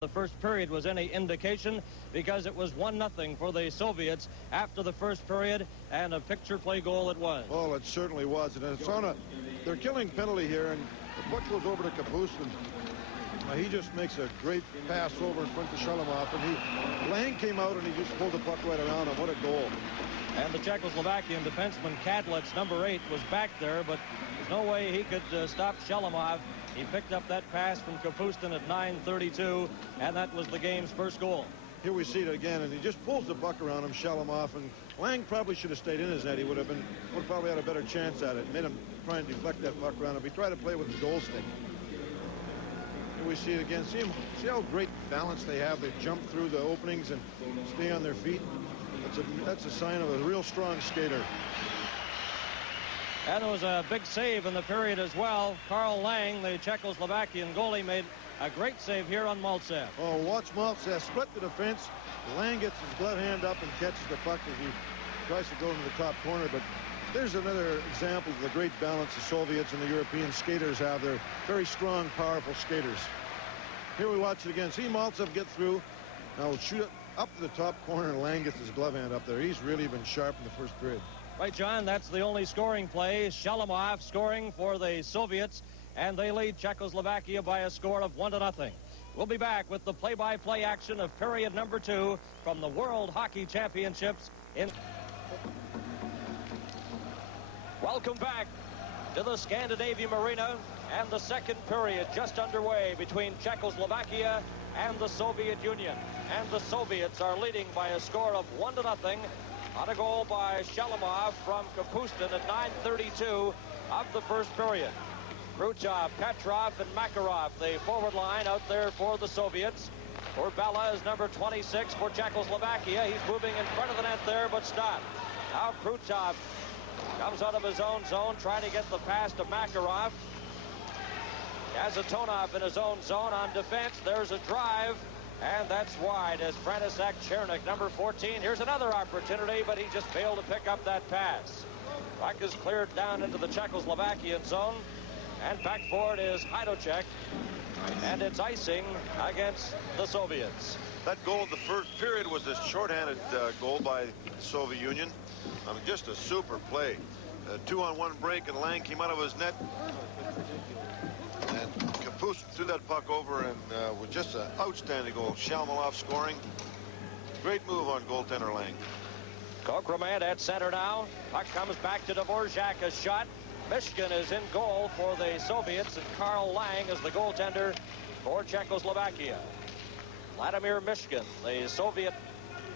The first period was any indication, because it was 1-0 for the Soviets after the first period, and a picture play goal it was. Well, it certainly was, and it's on they're killing penalty here, and the puck goes over to Kapustin. He just makes a great pass over in front of Shalamoff, and Lang came out and he just pulled the puck right around him. What a goal. And the Czechoslovakian defenseman Kadlec, number 8, was back there, but there's no way he could stop Shalamoff. He picked up that pass from Kapustin at 9:32, and that was the game's first goal. Here we see it again, and he just pulls the puck around him, Shalamoff, and Lang probably should have stayed in his net. He would probably had a better chance at it. Made him try and deflect that puck around him. He tried to play with the goal stick. Here we see it again. See how great balance they have. They jump through the openings and stay on their feet. That's a sign of a real strong skater. And there was a big save in the period as well. Karl Lang, the Czechoslovakian goalie, made a great save here on Mальцев. Oh, watch Mальцев split the defense. Lang gets his glove hand up and catches the puck as he tries to go into the top corner. But there's another example of the great balance the Soviets and the European skaters have. They're very strong, powerful skaters. Here we watch it again. See Mальцев get through. Now we'll shoot up to the top corner, and Lang gets his glove hand up there. He's really been sharp in the first period. Right, John, that's the only scoring play. Shalamoff scoring for the Soviets, and they lead Czechoslovakia by a score of 1-0. We'll be back with the play-by-play action of period number 2 from the World Hockey Championships in... Welcome back to the Scandinavium Arena, and the second period just underway between Czechoslovakia and the Soviet Union. And the Soviets are leading by a score of 1-0 on a goal by Shalamoff from Kapustin at 9:32 of the first period. Krutov, Petrov, and Makarov, the forward line out there for the Soviets. Urbella is number 26 for Czechoslovakia. He's moving in front of the net there, but stopped. Now Krutov comes out of his own zone, trying to get the pass to Makarov. Kazantonov in his own zone on defense. There's a drive, and that's wide as Franisak Chernik, number 14. Here's another opportunity, but he just failed to pick up that pass. Puck is cleared down into the Czechoslovakian zone, and back for it is Hajdúček, and it's icing against the Soviets. That goal in the first period was a shorthanded goal by the Soviet Union. I mean, just a super play. A 2-on-1 break, and Lang came out of his net. And Kapustin threw that puck over, and was just an outstanding goal. Shalamoff scoring. Great move on goaltender Lang. Kokromat at center now. Puck comes back to Dvorjak, a shot. Mышkin is in goal for the Soviets, and Karl Lang is the goaltender for Czechoslovakia. Vladimir Mышkin, the Soviet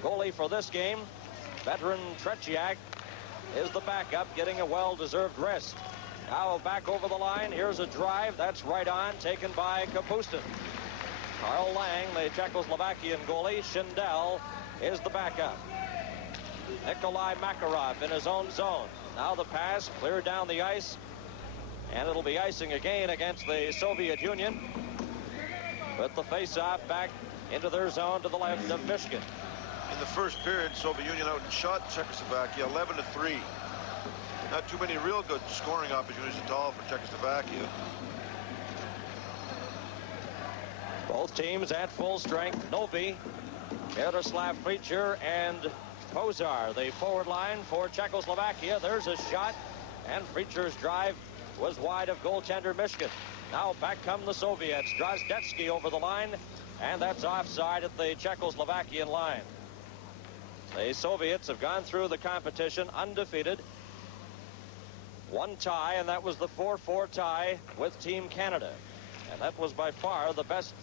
goalie for this game. Veteran Tretiak is the backup, getting a well-deserved rest. Now back over the line. Here's a drive. That's right on, taken by Kapustin. Karl Lang, the Czechoslovakian goalie. Schindel is the backup. Nikolai Makarov in his own zone. Now the pass cleared down the ice, and it'll be icing again against the Soviet Union. With the face-off back into their zone to the left of Mышkin. In the first period, Soviet Union outshot Czechoslovakia 11-3. Not too many real good scoring opportunities at all for Czechoslovakia. Both teams at full strength. Novi, Jaroslav Fričer, and Pozar, the forward line for Czechoslovakia. There's a shot, and Fričer's drive was wide of goaltender Mышkin. Now back come the Soviets. Drozdeckий over the line, and that's offside at the Czechoslovakian line. The Soviets have gone through the competition undefeated. One tie, and that was the 4-4 tie with Team Canada. And that was by far the best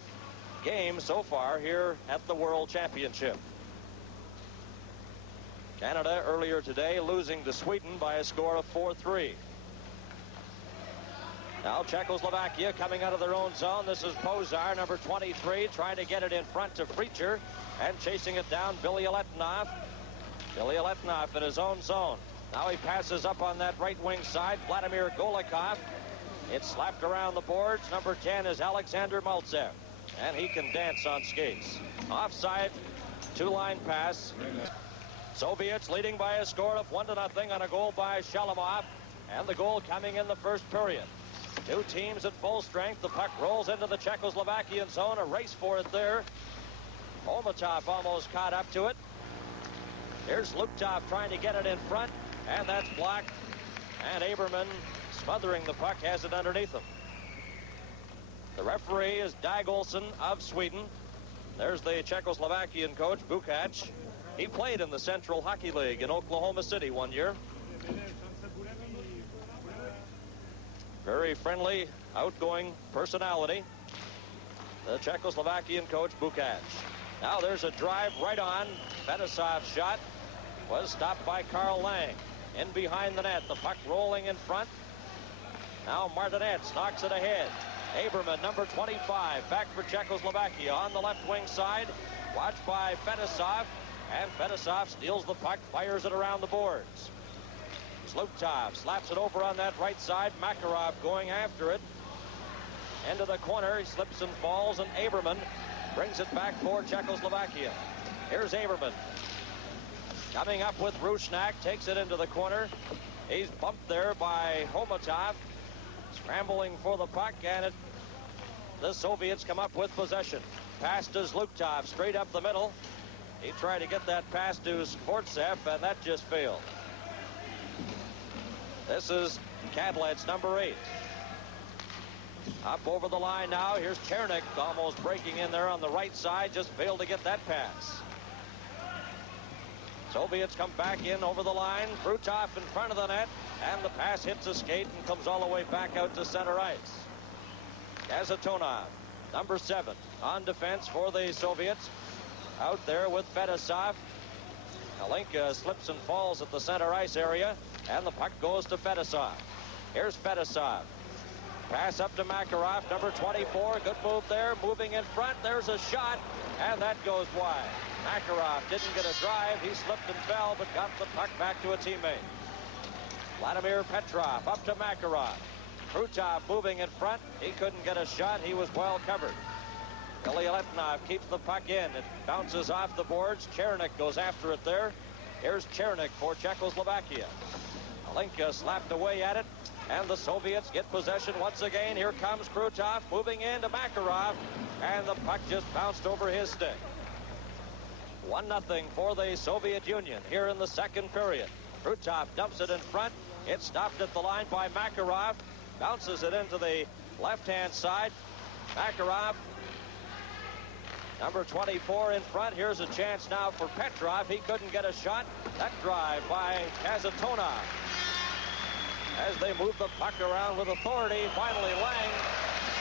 game so far here at the World Championship. Canada earlier today losing to Sweden by a score of 4-3. Now Czechoslovakia coming out of their own zone. This is Pozar, number 23, trying to get it in front to Fričer, and chasing it down Bilялетdinov. Bilялетdinov in his own zone. Now he passes up on that right wing side. Vladimir Golиков. It's slapped around the boards. Number 10 is Alexander Mальцев, and he can dance on skates. Offside, two-line pass. Soviets leading by a score of 1-0 on a goal by Shalamoff, and the goal coming in the first period. Two teams at full strength. The puck rolls into the Czechoslovakian zone. A race for it there. Homutov almost caught up to it. Here's Zlugtov trying to get it in front, and that's blocked. And Aberman, smothering the puck, has it underneath him. The referee is Dag Olsen of Sweden. There's the Czechoslovakian coach, Bukac. He played in the Central Hockey League in Oklahoma City one year. Very friendly, outgoing personality. The Czechoslovakian coach, Bukac. Now there's a drive right on. Fetisov's shot was stopped by Carl Lang. In behind the net, the puck rolling in front. Now Martinez knocks it ahead. Aberman, number 25, back for Czechoslovakia on the left wing side. Watched by Fetisov, and Fetisov steals the puck, fires it around the boards. Zlugtov slaps it over on that right side. Makarov going after it. Into the corner, he slips and falls, and Aberman brings it back for Czechoslovakia. Here's Aberman. Coming up with Rusnak, takes it into the corner. He's bumped there by Homutov. Scrambling for the puck, and the Soviets come up with possession. Pass to Zlugtov, straight up the middle. He tried to get that pass to Skvortsov, and that just failed. This is Kadletz, number 8. Up over the line now. Here's Chernik almost breaking in there on the right side. Just failed to get that pass. Soviets come back in over the line. Krutov in front of the net. And the pass hits a skate and comes all the way back out to center ice. Kazatona, number 7, on defense for the Soviets. Out there with Fetisov. Kalinka slips and falls at the center ice area. And the puck goes to Fetisov. Here's Fetisov. Pass up to Makarov, number 24. Good move there. Moving in front. There's a shot. And that goes wide. Makarov didn't get a drive. He slipped and fell, but got the puck back to a teammate. Vladimir Petrov up to Makarov. Krutov moving in front. He couldn't get a shot. He was well covered. Bilyaletdinov keeps the puck in. It bounces off the boards. Chernik goes after it there. Here's Chernik for Czechoslovakia. Kalinka slapped away at it. And the Soviets get possession once again. Here comes Krutov moving into Makarov. And the puck just bounced over his stick. 1-0 for the Soviet Union here in the second period. Krutov dumps it in front. It's stopped at the line by Makarov. Bounces it into the left-hand side. Makarov, number 24 in front. Here's a chance now for Petrov. He couldn't get a shot. That drive by Kazatona. As they move the puck around with authority, finally Lang,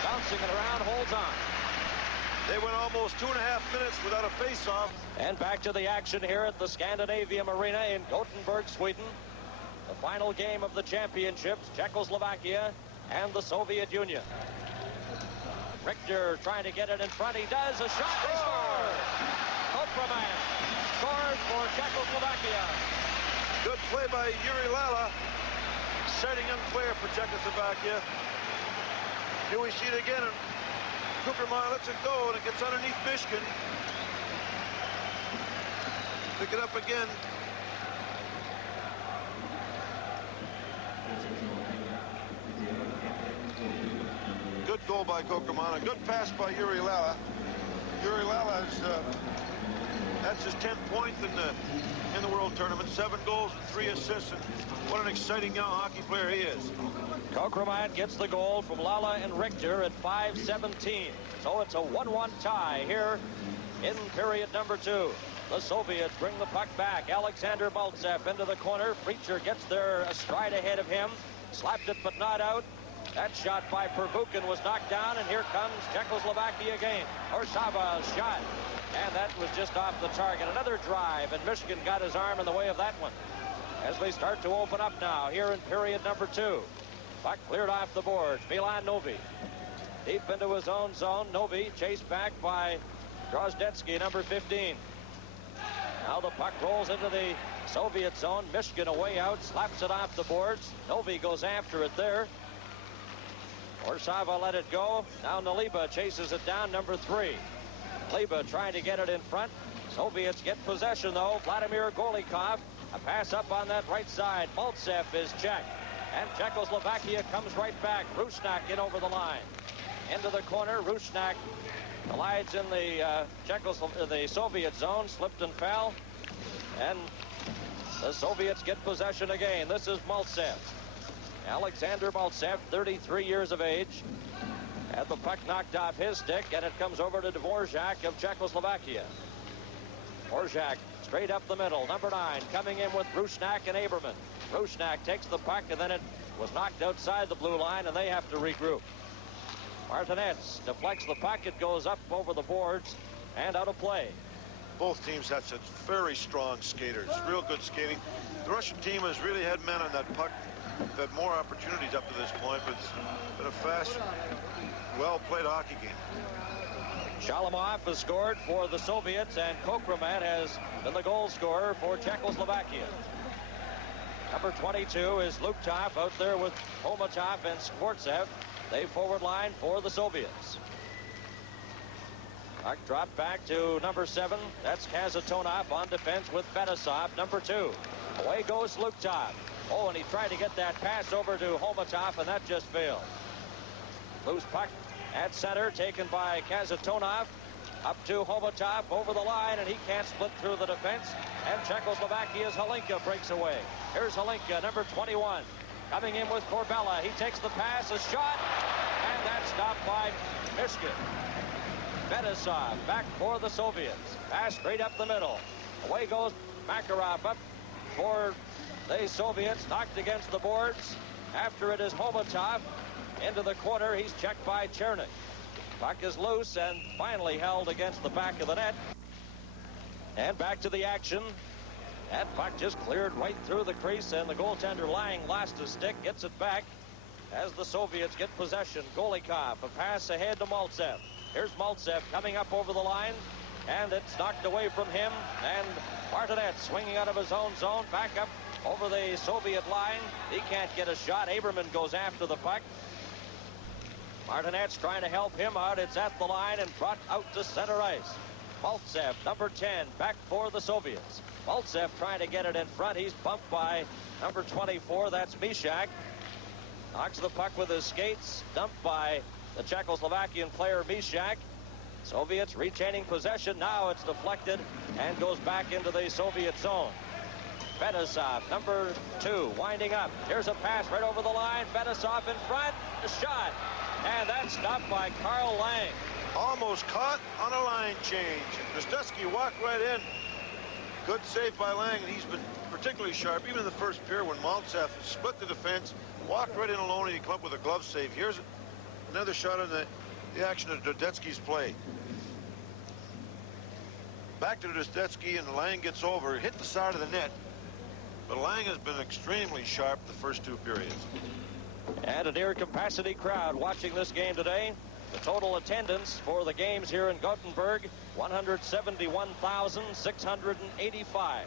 bouncing it around, holds on. They went almost 2.5 minutes without a face-off. And back to the action here at the Scandinavium Arena in Gothenburg, Sweden. The final game of the championships, Czechoslovakia and the Soviet Union. Richter trying to get it in front. He does. A shot. They score. Kopraman scores for Czechoslovakia. Good play by Yuri Lala. Exciting young player for Czechoslovakia. Here we see it again. And Kopraman lets it go, and it gets underneath Mышkin. Pick it up again. Good goal by Kokraman. A good pass by Yuri Lala. Yuri Lala is that's his 10th point in the World Tournament. 7 goals and 3 assists. And what an exciting young hockey player he is. Kokraman gets the goal from Lala and Richter at 5:17. So it's a 1-1 tie here in period number 2. The Soviets bring the puck back. Alexander Mальцев into the corner. Preacher gets there a stride ahead of him. Slapped it but not out. That shot by Prvukhin was knocked down, and here comes Czechoslovakia again. Horshava's shot, and that was just off the target. Another drive, and Mышkin got his arm in the way of that one. As they start to open up now here in period number 2. Puck cleared off the boards. Milan Novi deep into his own zone. Novi chased back by Drozdeckий, number 15. Now the puck rolls into the Soviet zone. Mышkin away out, slaps it off the boards. Novi goes after it there. Horshava let it go. Now Neliba chases it down, number 3. Neliba trying to get it in front. Soviets get possession, though. Vladimir Golikov. A pass up on that right side. Mальцев is checked. And Czechoslovakia comes right back. Rusnak in over the line. Into the corner. Rusnak collides in the Soviet zone. Slipped and fell. And the Soviets get possession again. This is Mальцев. Alexander Mальцев, 33 years of age. Had the puck knocked off his stick, and it comes over to Dvorjak of Czechoslovakia. Dvorjak straight up the middle. Number 9 coming in with Rusnak and Aberman. Rusnak takes the puck, and then it was knocked outside the blue line, and they have to regroup. Martinez deflects the puck. It goes up over the boards and out of play. Both teams have such very strong skaters. Real good skating. The Russian team has really had men on that puck. They've had more opportunities up to this point, but it's been a fast, well-played hockey game. Shalimov has scored for the Soviets, and Kokromat has been the goal scorer for Czechoslovakia. Number 22 is Zlugtov out there with Homutov and Skvortsov. They forward line for the Soviets. Puck dropped back to number 7. That's Kazantonov on defense with Fetisov, number 2. Away goes Zlugtov. Oh, and he tried to get that pass over to Homutov, and that just failed. Loose puck at center, taken by Kazantonov. Up to Homutov, over the line, and he can't split through the defense. And Czechoslovakia's Halinka breaks away. Here's Halinka, number 21. Coming in with Korbella. He takes the pass, a shot, and that's stopped by Mышkin. Fetisov back for the Soviets. Pass straight up the middle. Away goes Makarov up for the Soviets. Knocked against the boards. After it is Homutov. Into the corner. He's checked by Chernik. Puck is loose and finally held against the back of the net. And back to the action. That puck just cleared right through the crease, and the goaltender Lang lost his stick, gets it back as the Soviets get possession. Golikov, a pass ahead to Mальцев. Here's Mальцев coming up over the line, and it's knocked away from him. And Martinet swinging out of his own zone, back up over the Soviet line. He can't get a shot. Aberman goes after the puck. Martinet's trying to help him out. It's at the line and brought out to center ice. Mальцев, number 10, back for the Soviets. Mальцев trying to get it in front. He's bumped by number 24. That's Mishak. Knocks the puck with his skates. Dumped by the Czechoslovakian player Mishak. Soviets retaining possession. Now it's deflected and goes back into the Soviet zone. Fetisov, number 2, winding up. Here's a pass right over the line. Fetisov in front. A shot. And that's stopped by Carl Lang. Almost caught on a line change. Drozdeckий walked right in. Good save by Lang, and he's been particularly sharp, even in the first period when Mальцев split the defense, walked right in alone, and he came up with a glove save. Here's another shot on the action of Drozdecky's play. Back to Drozdeckий, and Lang gets over, hit the side of the net. But Lang has been extremely sharp the first 2 periods. And a near capacity crowd watching this game today. The total attendance for the games here in Gothenburg, 171,685.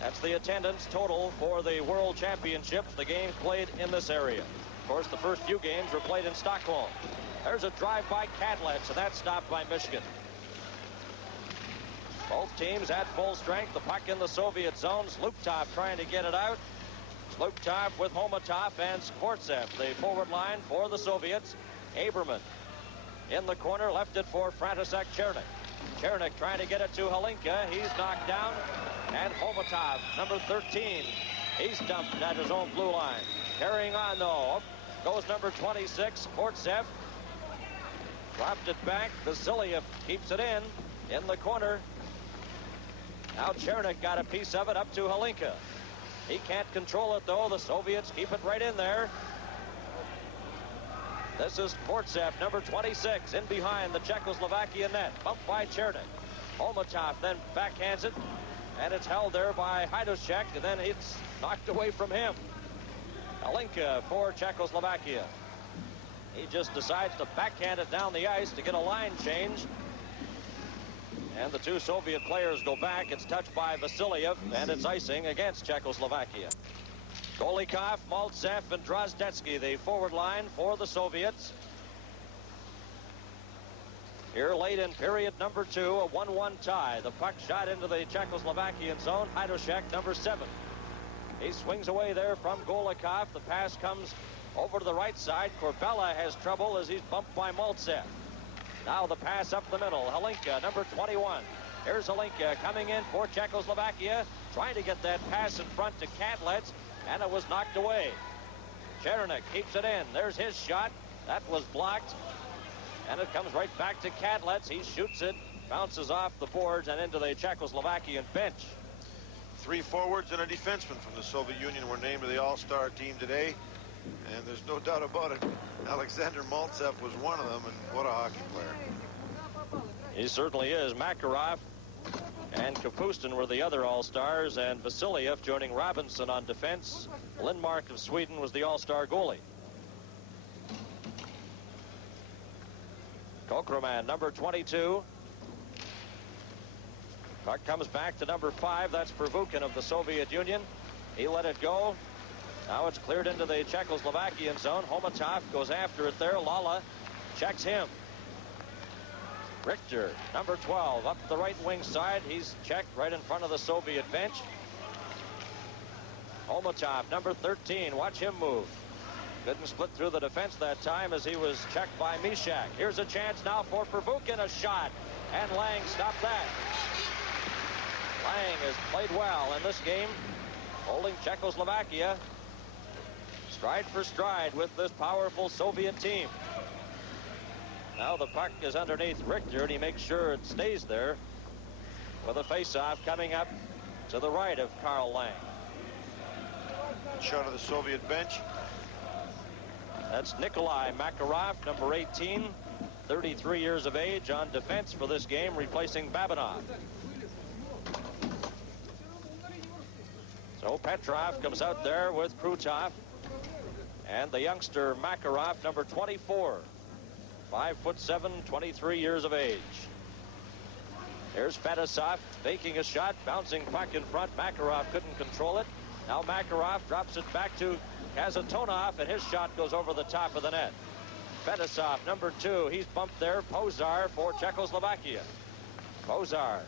That's the attendance total for the World Championships, the games played in this area. Of course, the first few games were played in Stockholm. There's a drive by Kадлец, and that's stopped by Mышкин. Both teams at full strength. The puck in the Soviet zone. Zlugtov trying to get it out. Zlugtov with Homutov and Skvortsov, the forward line for the Soviets. Aberman in the corner, left it for František Chernik. Chernik trying to get it to Halinka. He's knocked down. And Homutov, number 13, he's dumped at his own blue line. Carrying on, though, goes number 26, Skvortsov. Dropped it back. Vasilev keeps it in the corner. Now Chernik got a piece of it up to Halinka. He can't control it, though. The Soviets keep it right in there. This is Skvortsov, number 26, in behind the Czechoslovakian net. Bumped by Chernik. Homutov then backhands it, and it's held there by Gajdušek, and then it's knocked away from him. Halinka for Czechoslovakia. He just decides to backhand it down the ice to get a line change. And the 2 Soviet players go back. It's touched by Vasilev, and it's icing against Czechoslovakia. Golikov, Mальцев, and Drozdeckий, the forward line for the Soviets. Here late in period number 2, a 1-1 tie. The puck shot into the Czechoslovakian zone. Gajdušek, number 7. He swings away there from Golikov. The pass comes over to the right side. Corbella has trouble as he's bumped by Mальцев. Now the pass up the middle. Halinka, number 21. Here's Halinka coming in for Czechoslovakia, trying to get that pass in front to Kадлец, and it was knocked away. Chernik keeps it in. There's his shot. That was blocked, and it comes right back to Kадлец. He shoots it, bounces off the boards and into the Czechoslovakian bench. 3 forwards and a defenseman from the Soviet Union were named to the All-Star team today, and there's no doubt about it. Alexander Mальцев was one of them, and what a hockey player. He certainly is. Makarov and Kapustin were the other All-Stars, and Vasilev joining Robinson on defense. Lindmark of Sweden was the All-Star goalie. Kokroman, number 22. Puck comes back to number 5. That's Prvukhin of the Soviet Union. He let it go. Now it's cleared into the Czechoslovakian zone. Homutov goes after it there. Lala checks him. Richter, number 12, up the right wing side. He's checked right in front of the Soviet bench. Homutov, number 13. Watch him move. Couldn't split through the defense that time as he was checked by Mishak. Here's a chance now for Prvukhin. A shot. And Lang stopped that. Lang has played well in this game, holding Czechoslovakia stride for stride with this powerful Soviet team. Now the puck is underneath Richter, and he makes sure it stays there with a face-off coming up to the right of Karl Lang. Shot of the Soviet bench. That's Nikolai Makarov, number 18, 33 years of age, on defense for this game, replacing Babinov. So Petrov comes out there with Krutov and the youngster Makarov, number 24, 5'7", 23 years of age. Here's Fetisov faking a shot, bouncing puck in front. Makarov couldn't control it. Now Makarov drops it back to Kazantonov, and his shot goes over the top of the net. Fetisov, number 2, he's bumped there. Pozar for Czechoslovakia. Pozar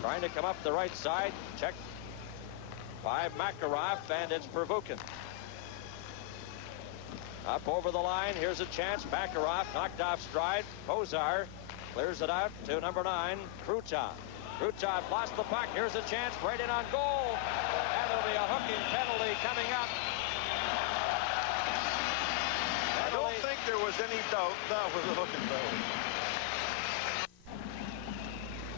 trying to come up the right side. Check by Makarov, and it's Prvukhin. Up over the line. Here's a chance. Makarov knocked off stride. Pozar clears it out to number 9, Krutov. Krutov lost the puck. Here's a chance right in on goal. And there'll be a hooking penalty coming up. I don't think there was any doubt that was a hooking penalty.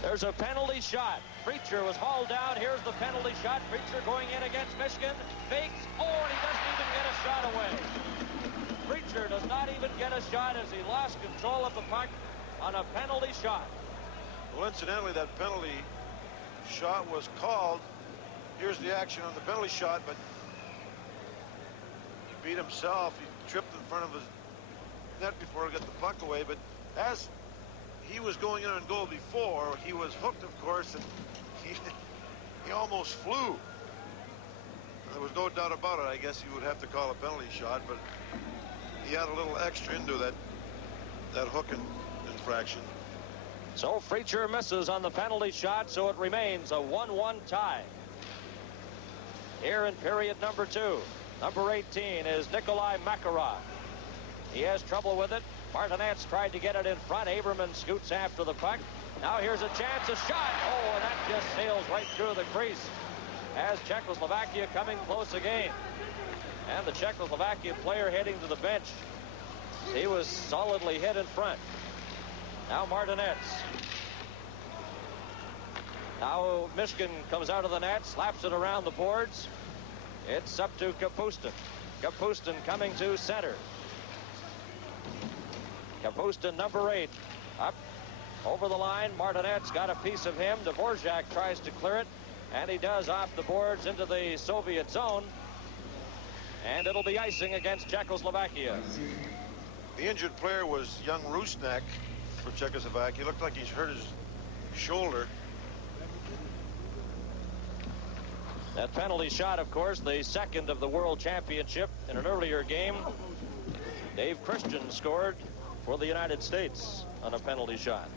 There's a penalty shot. Preacher was hauled down. Here's the penalty shot. Preacher going in against Mышкин. Fakes. Oh, and he doesn't even get a shot away. Preacher does not even get a shot as he lost control of the puck on a penalty shot. Well, incidentally, that penalty shot was called. Here's the action on the penalty shot, but he beat himself. He tripped in front of his net before he got the puck away, but as he was going in on goal before, he was hooked, of course, and he almost flew. There was no doubt about it. I guess you would have to call a penalty shot, but he had a little extra into that hooking infraction. So Preacher misses on the penalty shot, so it remains a 1-1 tie. Here in period number 2, number 18 is Nikolai Makarov. He has trouble with it. Martinez tried to get it in front. Aberman scoots after the puck. Now here's a chance, a shot. Oh, and that just sails right through the crease as Czechoslovakia coming close again. And the Czechoslovakia player heading to the bench. He was solidly hit in front. Now Martinez. Now Mышкин comes out of the net, slaps it around the boards. It's up to Kapustin. Kapustin coming to center. Kapustin, number 8, up over the line. Martinez got a piece of him. Dvorjak tries to clear it, and he does off the boards into the Soviet zone. And it'll be icing against Czechoslovakia. The injured player was young Rusnak for Czechoslovakia. Looked like he's hurt his shoulder. That penalty shot, of course, the second of the World Championship. In an earlier game, Dave Christian scored for the United States on a penalty shot.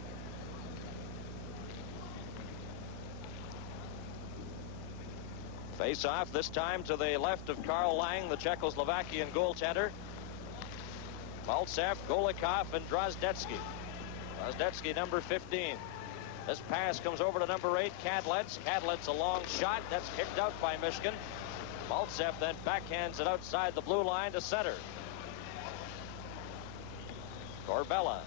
Face off this time to the left of Karl Lang, the Czechoslovakian goaltender. Mальцев, Голикov, and Drozdecki. Drozdecki, number 15. This pass comes over to number 8, Kadlec. Kadlec, a long shot. That's kicked out by Mышkин. Mальцев then backhands it outside the blue line to center. Corbella.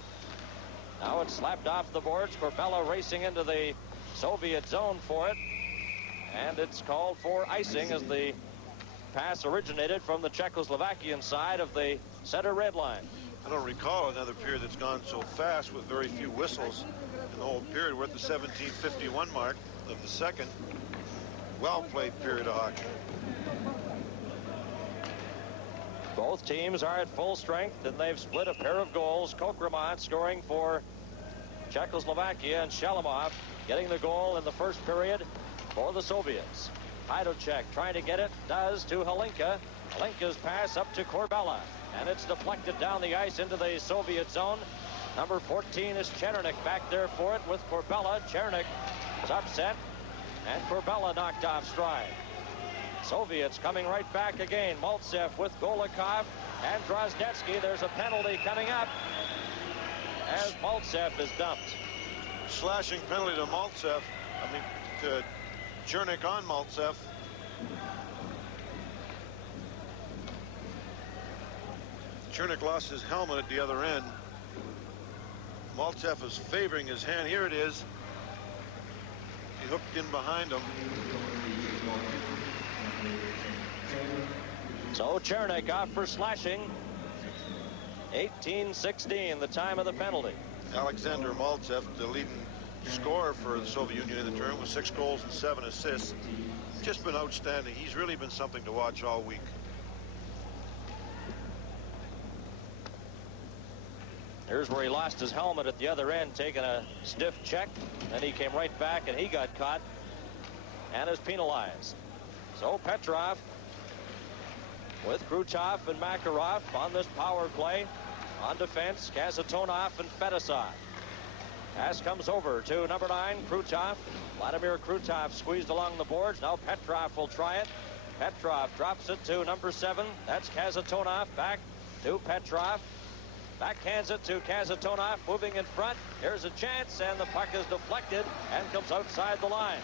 Now it's slapped off the boards. Corbella racing into the Soviet zone for it. And it's called for icing as the pass originated from the Czechoslovakian side of the center red line. I don't recall another period that's gone so fast with very few whistles in the whole period. We're at the 17:51 mark of the second. Well-played period of hockey. Both teams are at full strength, and they've split a pair of goals. Kokromant scoring for Czechoslovakia, and Šalimov getting the goal in the first period for the Soviets. Gajdušek trying to get it, does to Hlinka. Hlinka's pass up to Corbella, and it's deflected down the ice into the Soviet zone. Number 14 is Chernik back there for it with Corbella. Chernik is upset, and Corbella knocked off stride. Soviets coming right back again. Mальцев with Golikov and Drozdecki. There's a penalty coming up as Mальцев is dumped. Slashing penalty to Mальцев. To Chernik on Mальцев. Chernik lost his helmet at the other end. Mальцев is favoring his hand. Here it is. He hooked in behind him. So Chernik off for slashing. 18-16, the time of the penalty. Alexander Mальцев, the leading scorer for the Soviet Union in the tournament, with 6 goals and 7 assists. Just been outstanding. He's really been something to watch all week. Here's where he lost his helmet at the other end, taking a stiff check. Then he came right back, and he got caught and is penalized. So Petrov with Krutov and Makarov on this power play. On defense, Kazantonov and Fettisov. Pass comes over to number 9, Krutov. Vladimir Krutov squeezed along the boards. Now Petrov will try it. Petrov drops it to number 7. That's Kazantonov. Back to Petrov. Backhands it to Kazantonov, moving in front. Here's a chance, and the puck is deflected and comes outside the line.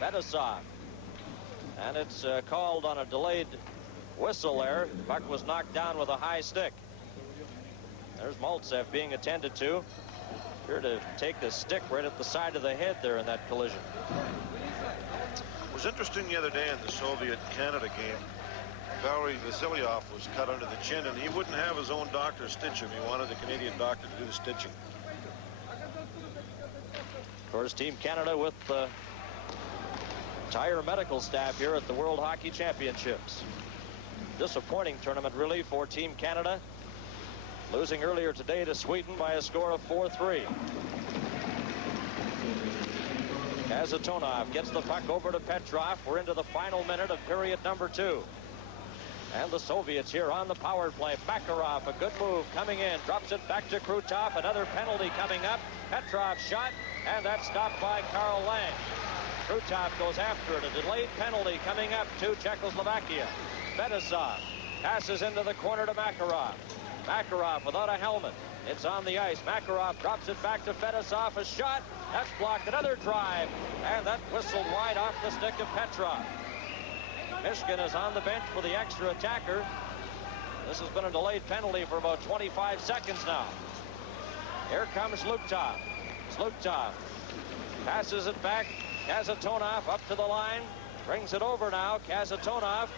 Fettisov. And it's called on a delayed whistle there. Puck was knocked down with a high stick. There's Mальцев being attended to. Here to take the stick right at the side of the head there in that collision. It was interesting the other day in the Soviet-Canada game. Valery Vasilyov was cut under the chin, and he wouldn't have his own doctor stitch him. He wanted the Canadian doctor to do the stitching. Of course, Team Canada with the entire medical staff here at the World Hockey Championships. Disappointing tournament, really, for Team Canada. Losing earlier today to Sweden by a score of 4-3. Kazantonov gets the puck over to Petrov. We're into the final minute of period number 2. And the Soviets here on the power play. Makarov, a good move coming in. Drops it back to Krutov. Another penalty coming up. Petrov shot, and that's stopped by Karl Lang. Krutov goes after it. A delayed penalty coming up to Czechoslovakia. Fettisov passes into the corner to Makarov. Makarov without a helmet. It's on the ice. Makarov drops it back to Fettisov. A shot. That's blocked. Another drive. And that whistled wide off the stick of Petrov. Mышkин is on the bench for the extra attacker. This has been a delayed penalty for about 25 seconds now. Here comes Zlugtov. Zlugtov passes it back. Kazantonov up to the line. Brings it over now. Kazantonov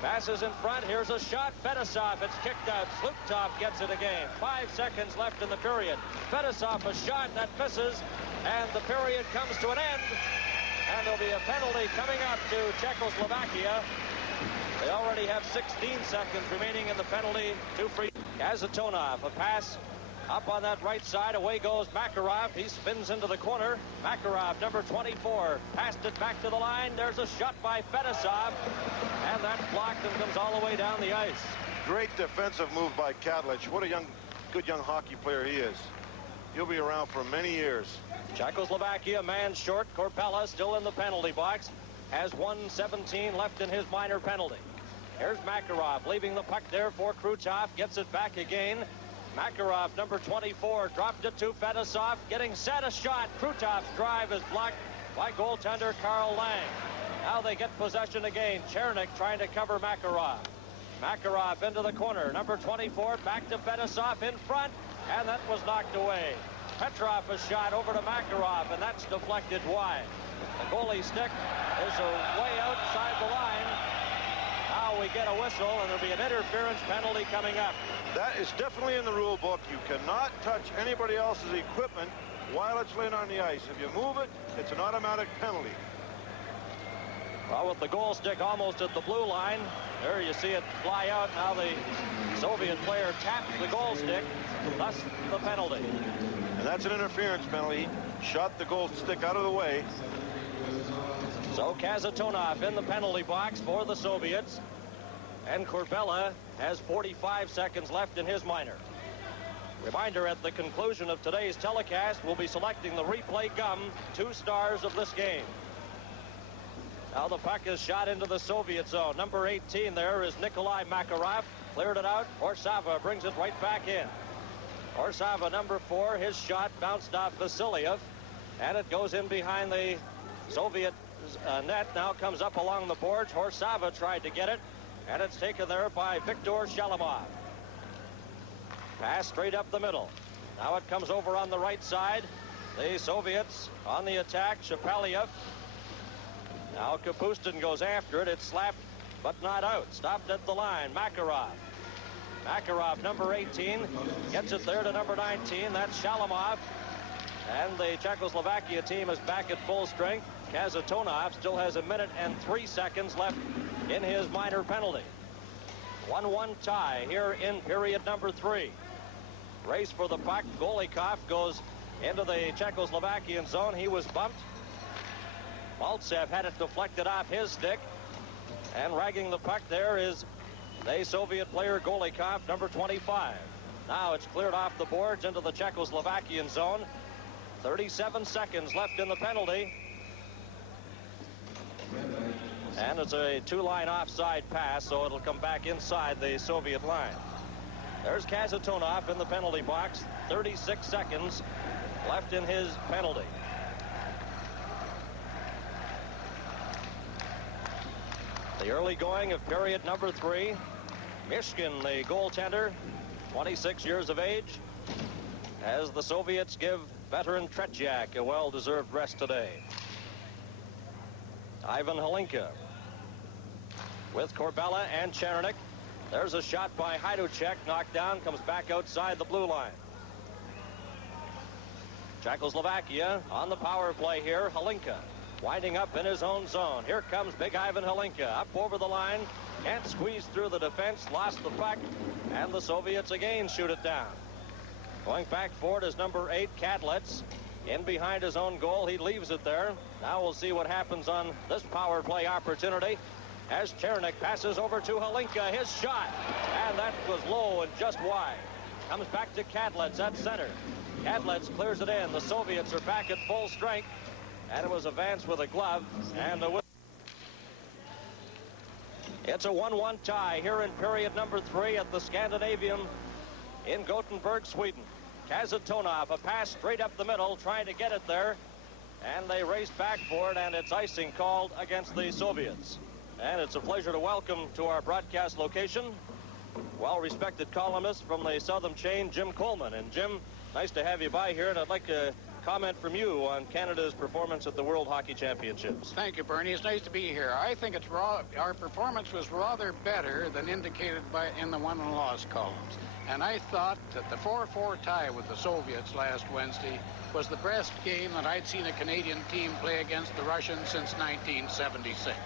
passes in front. Here's a shot. Fettisov. It's kicked out. Zlugtov gets it again. 5 seconds left in the period. Fettisov a shot that misses. And the period comes to an end. And there'll be a penalty coming up to Czechoslovakia. They already have 16 seconds remaining in the penalty. 2 free. Kazantonov, a pass up on that right side. Away goes Makarov. He spins into the corner. Makarov, number 24, passed it back to the line. There's a shot by Fettisov. And that's blocked and comes all the way down the ice. Great defensive move by Kadlec. What a good young hockey player he is. He'll be around for many years. Czechoslovakia, man short. Corbella still in the penalty box. has 1:17 left in his minor penalty. Here's Makarov leaving the puck there for Krutov. Gets it back again. Makarov, number 24, dropped it to Fettisov. Getting set a shot. Krutov's drive is blocked by goaltender Carl Lang. Now they get possession again. Chernik trying to cover Makarov. Makarov into the corner. Number 24 back to Fettisov in front. And that was knocked away. Petrov a shot over to Makarov, and that's deflected wide. The goalie stick is way outside the line. Now we get a whistle, and there'll be an interference penalty coming up. That is definitely in the rule book. You cannot touch anybody else's equipment while it's laying on the ice. If you move it, it's an automatic penalty. Well, with the goal stick almost at the blue line, there you see it fly out. Now the Soviet player taps the goal stick, thus the penalty. And that's an interference penalty. Shot the goal stick out of the way. So Kazantonov in the penalty box for the Soviets. And Corbella has 45 seconds left in his minor. Reminder, at the conclusion of today's telecast, we'll be selecting the replay gum 2 stars of this game. Now the puck is shot into the Soviet zone. Number 18 there is Nikolai Makarov. Cleared it out. Horshava brings it right back in. Horshava, number 4, his shot bounced off Vasilev, and it goes in behind the Soviet net. Now comes up along the boards. Horshava tried to get it, and it's taken there by Viktor Shalimov. Pass straight up the middle. Now it comes over on the right side. The Soviets on the attack. Shepeliev. Now Kapustin goes after it. It's slapped, but not out. Stopped at the line. Makarov. Makarov, number 18, gets it there to number 19. That's Shalimov. And the Czechoslovakia team is back at full strength. Kazantonov still has 1 minute and 3 seconds left in his minor penalty. 1-1 tie here in period number 3. Race for the puck. Golikov goes into the Czechoslovakian zone. He was bumped. Mальцев had it deflected off his stick. And ragging the puck there is the Soviet player Golikov, number 25. Now it's cleared off the boards into the Czechoslovakian zone. 37 seconds left in the penalty. And it's a 2-line offside pass, so it'll come back inside the Soviet line. There's Kazantonov in the penalty box. 36 seconds left in his penalty. The early going of period number 3. Mышkin, the goaltender, 26 years of age, as the Soviets give veteran Tretiak a well-deserved rest today. Ivan Halinka with Corbella and Chernik. There's a shot by Gajdušek, knocked down, comes back outside the blue line. Czechoslovakia on the power play here. Halinka winding up in his own zone. Here comes big Ivan Halinka up over the line. Can't squeeze through the defense, lost the puck, and the Soviets again shoot it down. Going back for it is number 8, Kadlets. In behind his own goal, he leaves it there. Now we'll see what happens on this power play opportunity as Chernik passes over to Halinka. His shot, and that was low and just wide. Comes back to Kadlets at center. Kadlets clears it in. The Soviets are back at full strength, and it was advanced with a glove and a whistle. It's a 1-1 tie here in period number 3 at the Scandinavium in Gothenburg, Sweden. Kazantonov, a pass straight up the middle, trying to get it there, and they race back for it, and it's icing called against the Soviets. And it's a pleasure to welcome to our broadcast location well-respected columnist from the Southern chain, Jim Coleman. And Jim, nice to have you by here, and I'd like to comment from you on Canada's performance at the World Hockey Championships. Thank you, Bernie. It's nice to be here. I think it's our performance was rather better than indicated in the won and loss columns. And I thought that the 4-4 tie with the Soviets last Wednesday was the best game that I'd seen a Canadian team play against the Russians since 1976.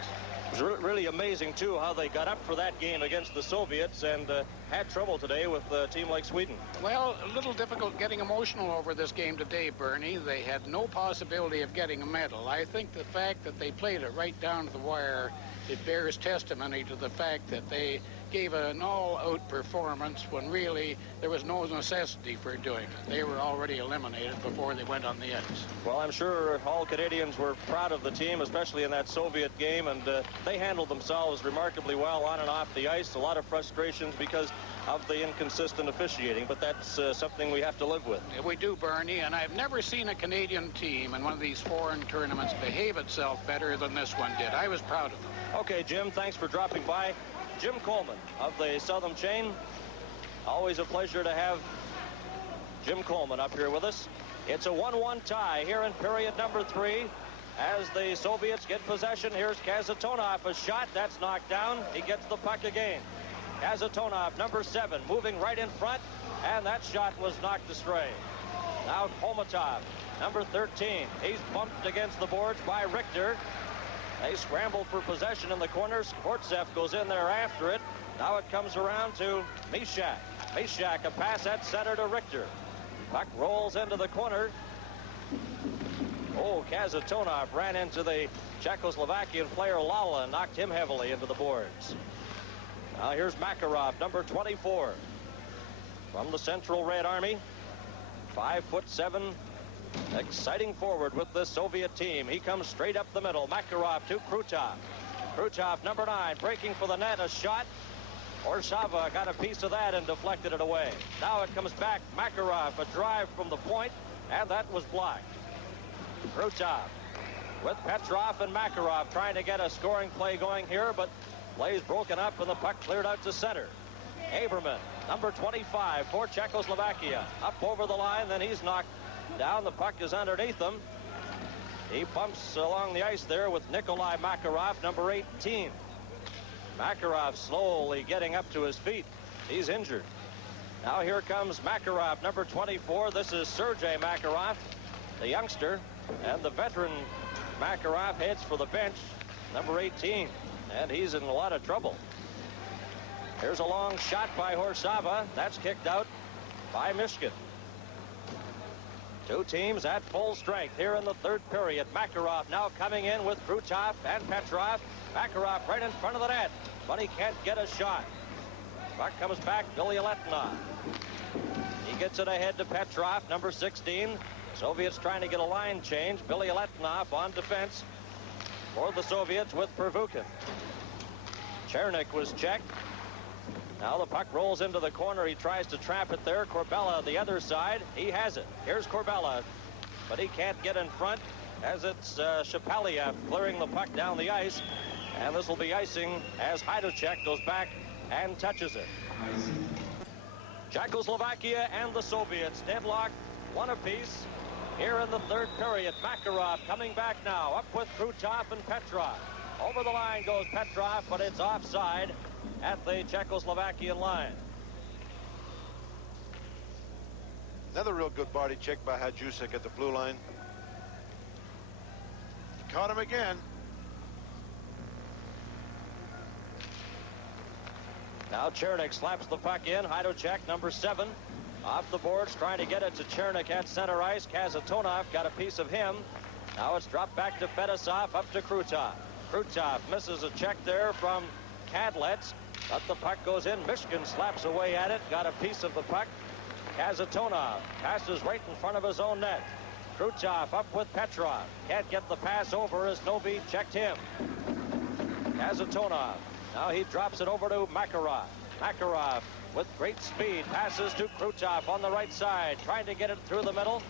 It was really amazing, too, how they got up for that game against the Soviets and had trouble today with a team like Sweden. Well, a little difficult getting emotional over this game today, Bernie. They had no possibility of getting a medal. I think the fact that they played it right down to the wire, it bears testimony to the fact that they gave an all-out performance when really there was no necessity for doing it. They were already eliminated before they went on the ice. Well, I'm sure all Canadians were proud of the team, especially in that Soviet game, and they handled themselves remarkably well on and off the ice. A lot of frustrations because of the inconsistent officiating, but that's something we have to live with. We do, Bernie, and I've never seen a Canadian team in one of these foreign tournaments behave itself better than this one did. I was proud of them. Okay, Jim, thanks for dropping by. Jim Coleman of the Southern Chain. Always a pleasure to have Jim Coleman up here with us. It's a 1-1 tie here in period number 3. As the Soviets get possession, here's Kazatonoff, a shot. That's knocked down. He gets the puck again. Kazatonoff, number 7, moving right in front, and that shot was knocked astray. Now Homutov, number 13. He's bumped against the boards by Richter. They scramble for possession in the corner. Skvortsov goes in there after it. Now it comes around to Mishak. Mishak, a pass at center to Richter. Puck rolls into the corner. Oh, Kazatonoff ran into the Czechoslovakian player Lala and knocked him heavily into the boards. Now here's Makarov, number 24. From the Central Red Army. 5'7", exciting forward with the Soviet team. He comes straight up the middle. Makarov to Krutov. Krutov, number 9, breaking for the net. A shot. Horžava got a piece of that and deflected it away. Now it comes back. Makarov, a drive from the point, and that was blocked. Krutov with Petrov and Makarov trying to get a scoring play going here, but play's broken up and the puck cleared out to center. Haberman, number 25 for Czechoslovakia, up over the line, then he's knocked down. The puck is underneath him. He bumps along the ice there with Nikolai Makarov, number 18. Makarov slowly getting up to his feet. He's injured. Now here comes Makarov, number 24. This is Sergei Makarov, the youngster, and the veteran Makarov heads for the bench, number 18, and he's in a lot of trouble. Here's a long shot by Horžava. That's kicked out by Mышkin. Two teams at full strength here in the third period. Makarov now coming in with Krutov and Petrov. Makarov right in front of the net, but he can't get a shot. Puck comes back, Bilялетdinov. He gets it ahead to Petrov, number 16. Soviets trying to get a line change. Bilялетdinov on defense for the Soviets with Первухин. Chernik was checked. Now the puck rolls into the corner. He tries to trap it there. Corbella the other side. He has it. Here's Corbella, but he can't get in front as it's Shepelев clearing the puck down the ice. And this will be icing as Gajdušek goes back and touches it. Czechoslovakia and the Soviets deadlocked, one apiece here in the third period. Makarov coming back now, up with Krutov and Petrov. Over the line goes Petrov, but it's offside at the Czechoslovakian line. Another real good body check by Gajdušek at the blue line. He caught him again. Now Chernik slaps the puck in. Gajdušek, number 7, off the boards, trying to get it to Chernik at center ice. Kazatonoff got a piece of him. Now it's dropped back to Fetisov, up to Krutov. Krutov misses a check there from Kadlec, but the puck goes in. Mышkin slaps away at it, got a piece of the puck. Kazatonoff passes right in front of his own net. Krutov up with Petrov. Can't get the pass over as Novi checked him. Kazatonoff. Now he drops it over to Makarov. Makarov with great speed passes to Krutov on the right side, trying to get it through the middle.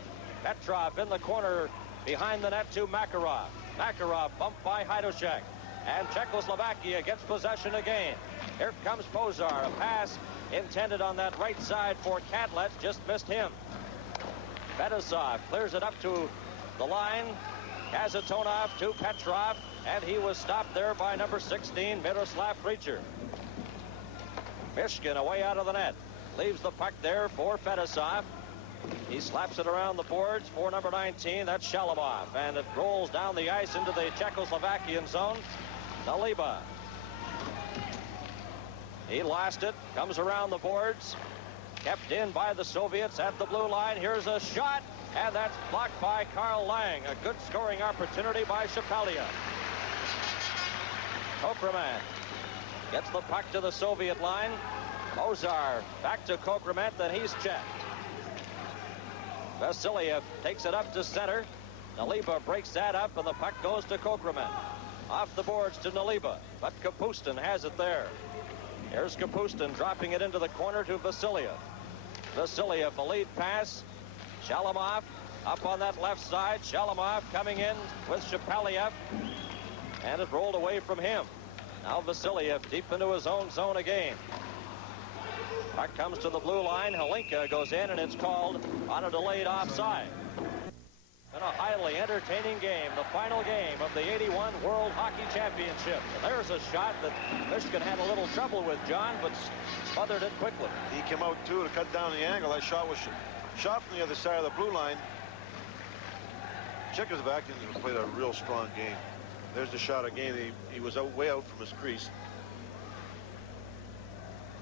Petrov in the corner behind the net to Makarov. Makarov bumped by Gajdušek, and Czechoslovakia gets possession again. Here comes Pozar, a pass intended on that right side for Kadlec, just missed him. Fetisov clears it up to the line. Kazatonoff to Petrov, and he was stopped there by number 16, Miroslav Richer. Mышkin away out of the net, leaves the puck there for Fetisov. He slaps it around the boards for number 19, that's Šalimov, and it rolls down the ice into the Czechoslovakian zone. Nelliba. He lost it, comes around the boards, kept in by the Soviets at the blue line. Here's a shot, and that's blocked by Karl Lang. A good scoring opportunity by Shepelев. Kokerman Gets the puck to the Soviet line. Ozar back to Kokremet, then he's checked. Vasilev takes it up to center. Nelliba breaks that up, and the puck goes to Kokremet. Off the boards to Nelliba, but Kapustin has it there. Here's Kapustin dropping it into the corner to Vasilev. Vasilev, a lead pass. Shalimov up on that left side. Shalimov coming in with Shepeliev, and it rolled away from him. Now Vasilev deep into his own zone again. Puck comes to the blue line. Hlinka goes in, and it's called on a delayed offside. In a highly entertaining game, the final game of the 81 World Hockey Championship. And there's a shot that Mышkin had a little trouble with, John, but smothered it quickly. He came out, too, to cut down the angle. That shot was shot from the other side of the blue line. Czechoslovakians played a real strong game. There's the shot again. He was way out from his crease.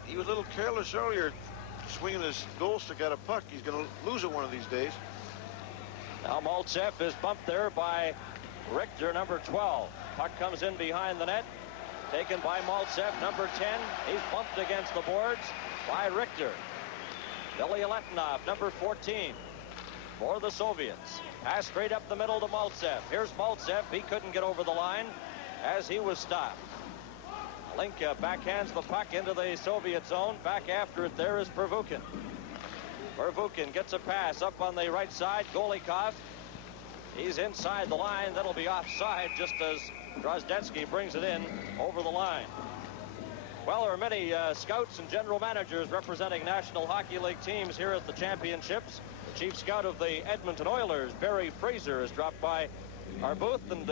He was a little careless earlier, swinging his goal stick at a puck. He's going to lose it one of these days. Now Mальцев is bumped there by Richter, number 12. Puck comes in behind the net. Taken by Mальцев, number 10. He's bumped against the boards by Richter. Bilялетдинов, number 14, for the Soviets. Pass straight up the middle to Mальцев. Here's Mальцев. He couldn't get over the line as he was stopped. Linka backhands the puck into the Soviet zone. Back after it there is Первухин. Первухин gets a pass up on the right side. Голиков. He's inside the line. That'll be offside just as Drozdeckий brings it in over the line. Well, there are many scouts and general managers representing National Hockey League teams here at the championships. The chief scout of the Edmonton Oilers, Barry Fraser, has dropped by our booth. And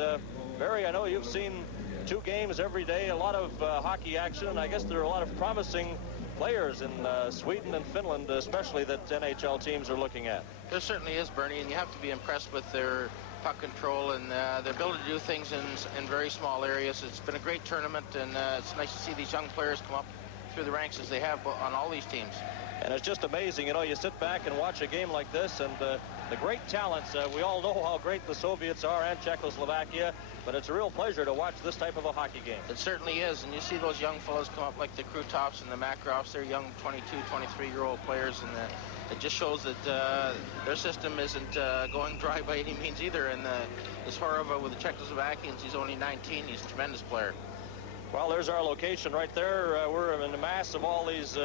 Barry, I know you've seen 2 games every day, a lot of hockey action, and I guess there are a lot of promising players in Sweden and Finland, especially, that NHL teams are looking at. There certainly is, Bernie, and you have to be impressed with their puck control and their ability to do things in very small areas. It's been a great tournament, and it's nice to see these young players come up through the ranks as they have on all these teams. And it's just amazing, you know, you sit back and watch a game like this, and the great talents, we all know how great the Soviets are and Czechoslovakia, but it's a real pleasure to watch this type of a hockey game. It certainly is, and you see those young fellows come up like the Krutovs and the Makarovs. They're young 22, 23-year-old players, and it just shows that their system isn't going dry by any means either. And this Horjava with the Czechoslovakians, he's only 19. He's a tremendous player. Well, there's our location right there. We're in a mass of all these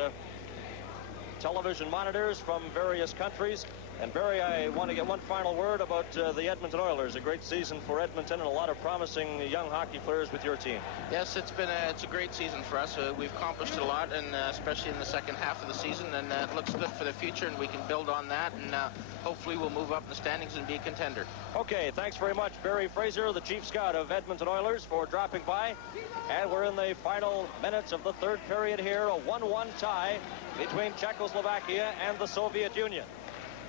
television monitors from various countries. And Barry, I want to get one final word about the Edmonton Oilers. A great season for Edmonton and a lot of promising young hockey players with your team. Yes, it's a great season for us. We've accomplished a lot, and especially in the second half of the season, and it looks good for the future, and we can build on that, and hopefully we'll move up in the standings and be a contender. Okay, thanks very much, Barry Fraser, the chief scout of Edmonton Oilers, for dropping by. And we're in the final minutes of the third period here, a 1-1 tie between Czechoslovakia and the Soviet Union.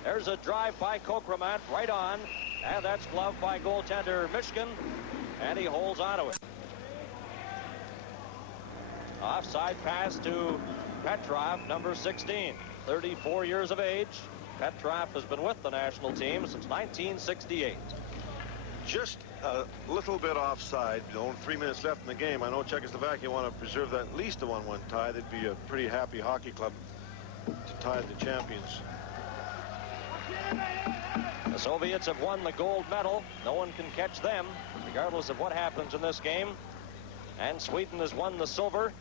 There's a drive by Kokremet right on, and that's gloved by goaltender Mышkин, and he holds onto it. Offside pass to Petrov, number 16, 34 years of age. Petrov has been with the national team since 1968. Just a little bit offside. Only 3 minutes left in the game. I know Czechoslovakia want to preserve that at least a 1-1 tie. They'd be a pretty happy hockey club to tie the champions. The Soviets have won the gold medal. No one can catch them, regardless of what happens in this game. And Sweden has won the silver,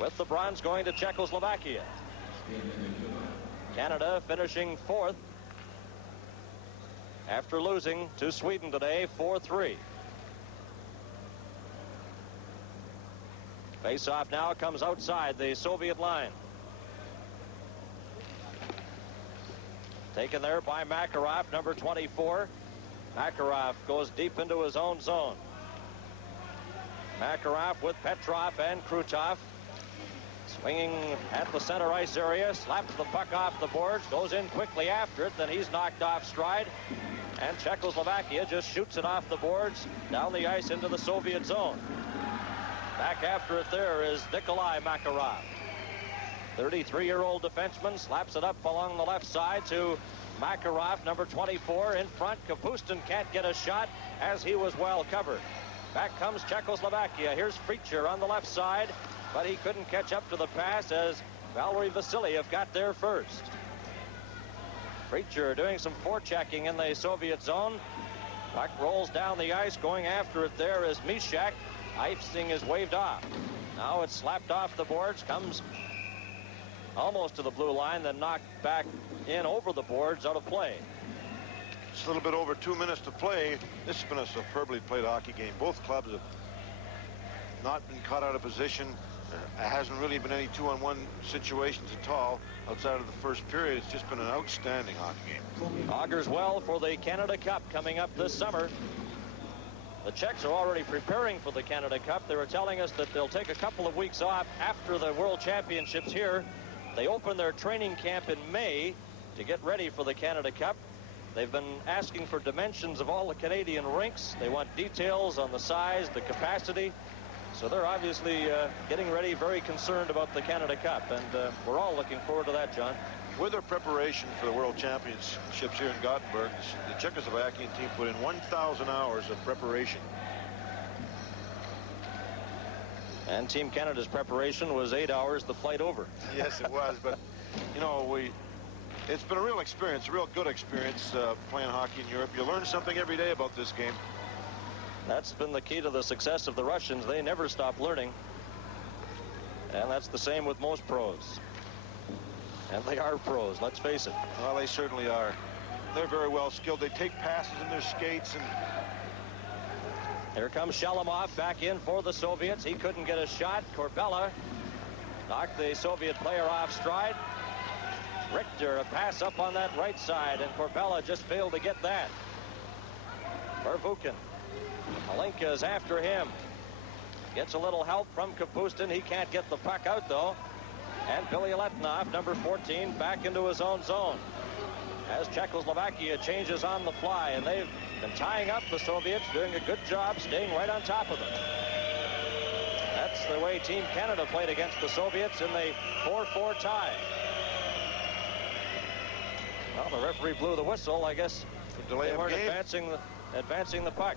with the bronze going to Czechoslovakia. Canada finishing 4th after losing to Sweden today 4-3. Face-off now comes outside the Soviet line. Taken there by Makarov, number 24. Makarov goes deep into his own zone. Makarov with Petrov and Krutov. Swinging at the center ice area, slaps the puck off the boards, goes in quickly after it, then he's knocked off stride. And Czechoslovakia just shoots it off the boards, down the ice into the Soviet zone. Back after it there is Nikolai Makarov. 33-year-old defenseman slaps it up along the left side to Makarov, number 24, in front. Kapustin can't get a shot as he was well covered. Back comes Czechoslovakia. Here's Preacher on the left side, but he couldn't catch up to the pass as Valery-Vasiliev got there first. Preacher doing some forechecking in the Soviet zone. Puck rolls down the ice. Going after it there is Mishak. Icing is waved off. Now it's slapped off the boards. Comes almost to the blue line, then knocked back in over the boards, out of play. It's a little bit over 2 minutes to play. This has been a superbly played hockey game. Both clubs have not been caught out of position. It hasn't really been any 2-on-1 situations at all outside of the first period. It's just been an outstanding hockey game. Augurs well for the Canada Cup coming up this summer. The Czechs are already preparing for the Canada Cup. They were telling us that they'll take a couple of weeks off after the World Championships here. They open their training camp in May to get ready for the Canada Cup. They've been asking for dimensions of all the Canadian rinks. They want details on the size, the capacity. So they're obviously getting ready, very concerned about the Canada Cup. And we're all looking forward to that, John. With their preparation for the World Championships here in Gothenburg, the Czechoslovakian team put in 1,000 hours of preparation. And Team Canada's preparation was 8 hours the flight over. Yes, it was. But, you know, it's been a real experience, a real good experience playing hockey in Europe. You learn something every day about this game. That's been the key to the success of the Russians. They never stop learning. And that's the same with most pros. And they are pros, let's face it. Well, they certainly are. They're very well skilled. They take passes in their skates. And here comes Shalimov back in for the Soviets. He couldn't get a shot. Corbella knocked the Soviet player off stride. Richter, a pass up on that right side, and Corbella just failed to get that. Pervukin. Malenka is after him. Gets a little help from Kapustin. He can't get the puck out, though. And Bilyaletdinov, number 14, back into his own zone. As Czechoslovakia changes on the fly, and they've been tying up the Soviets, doing a good job staying right on top of them. That's the way Team Canada played against the Soviets in the 4-4 tie. Well, the referee blew the whistle. I guess they weren't advancing the puck.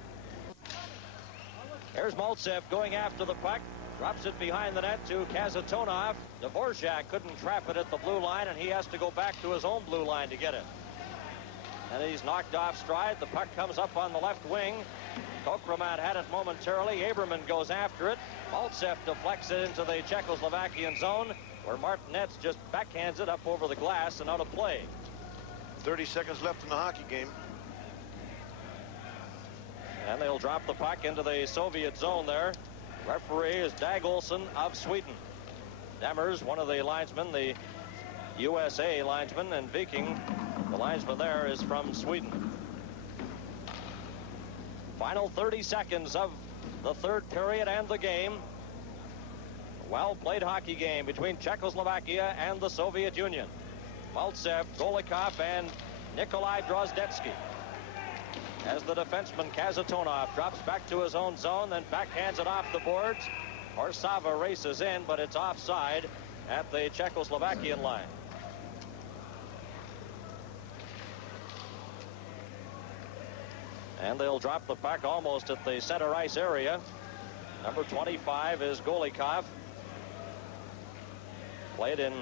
Here's Mальцев going after the puck. Drops it behind the net to Kazantonov. Dvorjak couldn't trap it at the blue line, and he has to go back to his own blue line to get it. And he's knocked off stride. The puck comes up on the left wing. Kokromat had it momentarily. Aberman goes after it. Mальцев deflects it into the Czechoslovakian zone, where Martinez just backhands it up over the glass and out of play. 30 seconds left in the hockey game. And they'll drop the puck into the Soviet zone there. Referee is Dag Olsen of Sweden. Demers, one of the linesmen, the USA linesman, and Viking, the linesman there, is from Sweden. Final 30 seconds of the third period and the game. Well-played hockey game between Czechoslovakia and the Soviet Union. Mальцев, Golikov, and Nikolai Drozdecki. As the defenseman Kazantonov drops back to his own zone, then backhands it off the boards. Horžava races in, but it's offside at the Czechoslovakian line. And they'll drop the puck almost at the center ice area. Number 25 is Golikov. Played in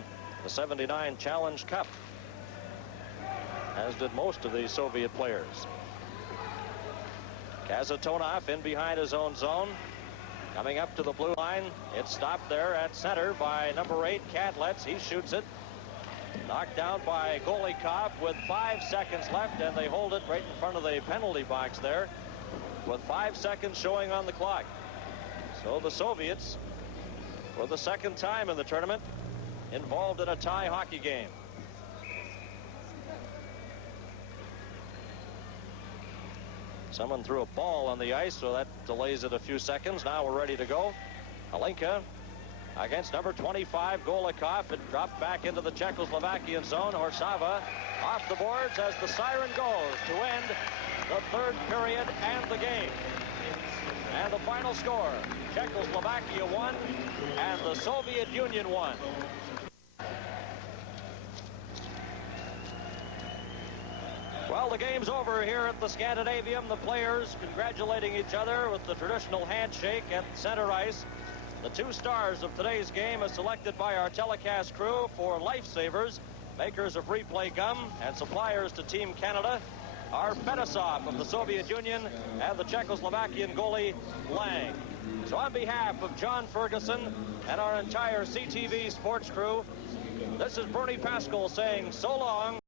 the 79 Challenge Cup, as did most of the Soviet players. Kazantonov in behind his own zone. Coming up to the blue line. It's stopped there at center by number 8, Kadlets. He shoots it. Knocked down by Golikov with 5 seconds left, and they hold it right in front of the penalty box there with 5 seconds showing on the clock. So the Soviets, for the second time in the tournament, involved in a tie hockey game. Someone threw a ball on the ice, so that delays it a few seconds. Now we're ready to go. Alenka against number 25, Golikov. It dropped back into the Czechoslovakian zone. Horžava off the boards as the siren goes to end the third period and the game. And the final score, Czechoslovakia won and the Soviet Union won. Well, Well, the game's over here at the Scandinavium. The players congratulating each other with the traditional handshake at center ice. The two stars of today's game are selected by our telecast crew for lifesavers, makers of replay gum and suppliers to Team Canada, are Fettisov of the Soviet Union and the Czechoslovakian goalie Lang. So on behalf of John Ferguson and our entire CTV sports crew, this is Bernie Pascal saying so long.